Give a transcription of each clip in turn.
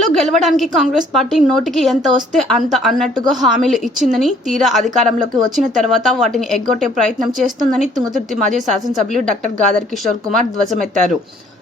ఎన్నికల్లో గెలవడానికి కాంగ్రెస్ పార్టీ నోటికి ఎంత వస్తే అంత అన్నట్టుగా హామీలు ఇచ్చిందని, తీరా అధికారంలోకి వచ్చిన తర్వాత వాటిని ఎగ్గొట్టే ప్రయత్నం చేస్తుందని తుంగతుర్తి మాజీ శాసనసభ్యులు డాక్టర్ గాదర్ కిషోర్ కుమార్ ధ్వజమెత్తారు.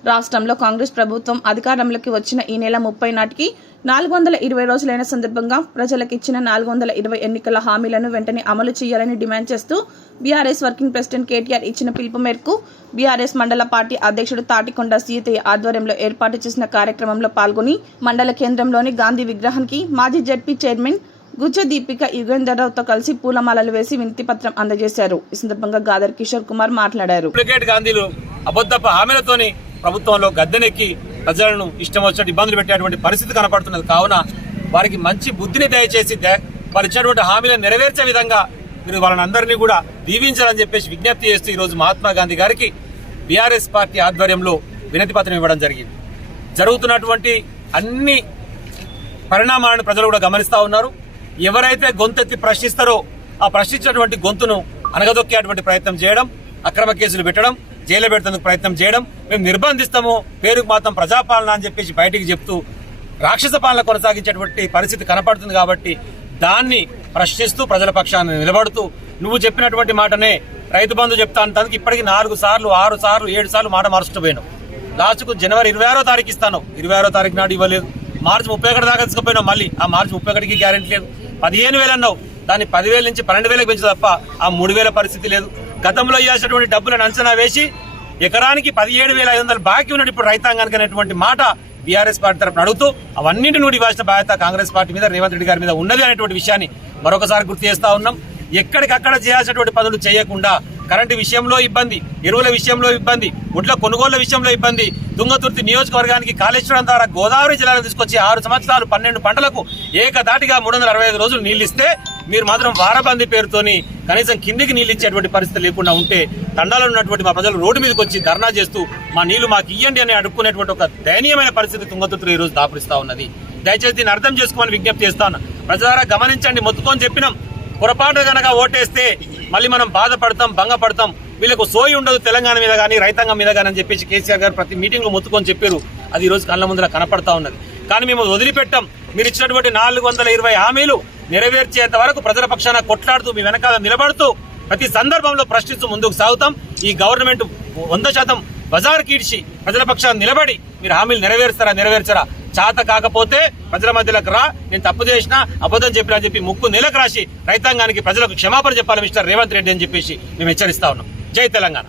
రాష్ట్రంలో కాంగ్రెస్ ప్రభుత్వం అధికారంలోకి వచ్చిన ఈ నెల 30 నాటికి 420 రోజులైన సందర్భంగా ప్రజలకు ఇచ్చిన 420 ఎన్నికల హామీలను వెంటనే అమలు చేయాలని డిమాండ్ చేస్తూ బీఆర్ఎస్ వర్కింగ్ ప్రెసిడెంట్ కేటీఆర్ ఇచ్చిన పిలుపు మేరకు బీఆర్ఎస్ మండల పార్టీ అధ్యక్షుడు తాటికొండ సీతయ్య ఆధ్వర్యంలో ఏర్పాటు చేసిన కార్యక్రమంలో పాల్గొని మండల కేంద్రంలోని గాంధీ విగ్రహానికి మాజీ జడ్పీ చైర్మన్ గుజ్జ దీపిక యుగేందర్రావుతో కలిసి పూలమాలలు వేసి వినతి పత్రం అందజేశారు. ఈ సందర్భంగా గాదర్ కిషోర్ కుమార్ మాట్లాడారు. ప్రభుత్వంలో గద్దెనెక్కి ప్రజలను ఇష్టం వచ్చినట్టు ఇబ్బందులు పెట్టేటువంటి పరిస్థితి కనపడుతున్నది. కావున వారికి మంచి బుద్ధిని దయచేసి వారు ఇచ్చినటువంటి హామీలను నెరవేర్చే విధంగా మీరు వాళ్ళని అందరినీ కూడా దీవించాలని చెప్పేసి విజ్ఞప్తి చేస్తూ ఈరోజు మహాత్మా గాంధీ గారికి బీఆర్ఎస్ పార్టీ ఆధ్వర్యంలో వినతి పత్రం ఇవ్వడం జరిగింది. జరుగుతున్నటువంటి అన్ని పరిణామాలను ప్రజలు కూడా గమనిస్తా ఉన్నారు. ఎవరైతే గొంతెత్తి ప్రశ్నిస్తారో ఆ ప్రశ్నించినటువంటి గొంతును అనగదొక్కేటువంటి ప్రయత్నం చేయడం, అక్రమ కేసులు పెట్టడం, జైలు పెడుతుందుకు ప్రయత్నం చేయడం, మేము నిర్బంధిస్తాము, పేరుకు మాత్రం ప్రజాపాలన అని చెప్పేసి బయటికి చెప్తూ రాక్షస పాలన కొనసాగించేటువంటి పరిస్థితి కనపడుతుంది. కాబట్టి దాన్ని ప్రశ్నిస్తూ ప్రజల పక్షాన్ని నిలబడుతూ నువ్వు చెప్పినటువంటి మాటనే రైతు బంధు చెప్తాను ఇప్పటికి 4 సార్లు 6 సార్లు 7 సార్లు మాట మార్చుతూ పోయినావు. లాస్ట్కు జనవరి 26వ తారీఖు ఇస్తాను, 26వ తారీఖు నాడు ఇవ్వలేదు. మార్చి 31 దాకా తీసుకుపోయినావు. మళ్ళీ ఆ మార్చి 31కి గ్యారెంటీ లేదు. 15,000 అన్నావు, దాన్ని 10,000 నుంచి 12,000 పెంచు తప్ప ఆ 3,000 పరిస్థితి లేదు. గతంలో ఇవ్వాల్సినటువంటి డబ్బులను అంచనా వేసి ఎకరానికి 17,500 బాకీ ఉన్నట్టు ఇప్పుడు రైతాంగానికి అనేటువంటి మాట బీఆర్ఎస్ పార్టీ తరఫున అడుగుతూ అవన్నింటి నుండి ఇవ్వాల్సిన బాధ్యత కాంగ్రెస్ పార్టీ మీద, రేవంత్ రెడ్డి గారి మీద ఉన్నది అనేటువంటి విషయాన్ని మరొకసారి గుర్తు చేస్తా ఉన్నాం. ఎక్కడికక్కడ చేయాల్సినటువంటి పనులు చేయకుండా కరెంటు విషయంలో ఇబ్బంది, ఎరువుల విషయంలో ఇబ్బంది, ఒడ్ల కొనుగోళ్ల విషయంలో ఇబ్బంది, తుంగతుర్తి నియోజకవర్గానికి కాళేశ్వరం ద్వారా గోదావరి జిల్లాలో తీసుకొచ్చి 6 సంవత్సరాలు 12 పంటలకు ఏకదాటిగా 365 రోజులు నీళ్లిస్తే మీరు మాత్రం వారబంది పేరుతోని కనీసం కిందికి నీళ్ళు ఇచ్చేటువంటి పరిస్థితి లేకుండా ఉంటే తండాలో ఉన్నటువంటి మా ప్రజలు రోడ్డు మీదకి వచ్చి ధర్నా చేస్తూ మా నీళ్లు మాకు ఇయ్యండి అని అడుక్కునేటువంటి ఒక దయనీయమైన పరిస్థితి తుంగతుర్తిలో ఈ రోజు దాపురిస్తా ఉన్నది. దయచేసి దీన్ని అర్థం చేసుకోమని విజ్ఞప్తి చేస్తాను. ప్రజలారా గమనించండి, మొత్తుకొని చెప్పినాం. పొరపాటు గనక ఓటేస్తే మళ్ళీ మనం బాధపడతాం, భంగపడతాం, వీళ్ళకు సోయి ఉండదు తెలంగాణ మీద కానీ రైతాంగం మీద కానీ అని చెప్పేసి కేసీఆర్ గారు ప్రతి మీటింగ్ లో మొత్తుకొని చెప్పారు. అది ఈ రోజు కళ్ళ ముందర కనపడతా ఉన్నది. కానీ మేము వదిలిపెట్టాం. మీరు ఇచ్చినటువంటి 420 హామీలు నెరవేర్చేంత వరకు ప్రజల పక్షాన కొట్లాడుతూ మీ వెనకాల నిలబడుతూ ప్రతి సందర్భంలో ప్రశ్నిస్తూ ముందుకు సాగుతాం. ఈ గవర్నమెంట్ 100% బజార్ కీడ్చి ప్రజల పక్షాన నిలబడి మీరు హామీలు నెరవేర్చరా చాత కాకపోతే ప్రజల మధ్యలోకి రా, నేను తప్పు చేసినా అబద్ధం చెప్పినా అని చెప్పి ముక్కు నెలకు రాసి రైతాంగానికి ప్రజలకు క్షమాపణ చెప్పాలి మిస్టర్ రేవంత్ రెడ్డి అని చెప్పేసి మేము హెచ్చరిస్తా ఉన్నాం. జై తెలంగాణ.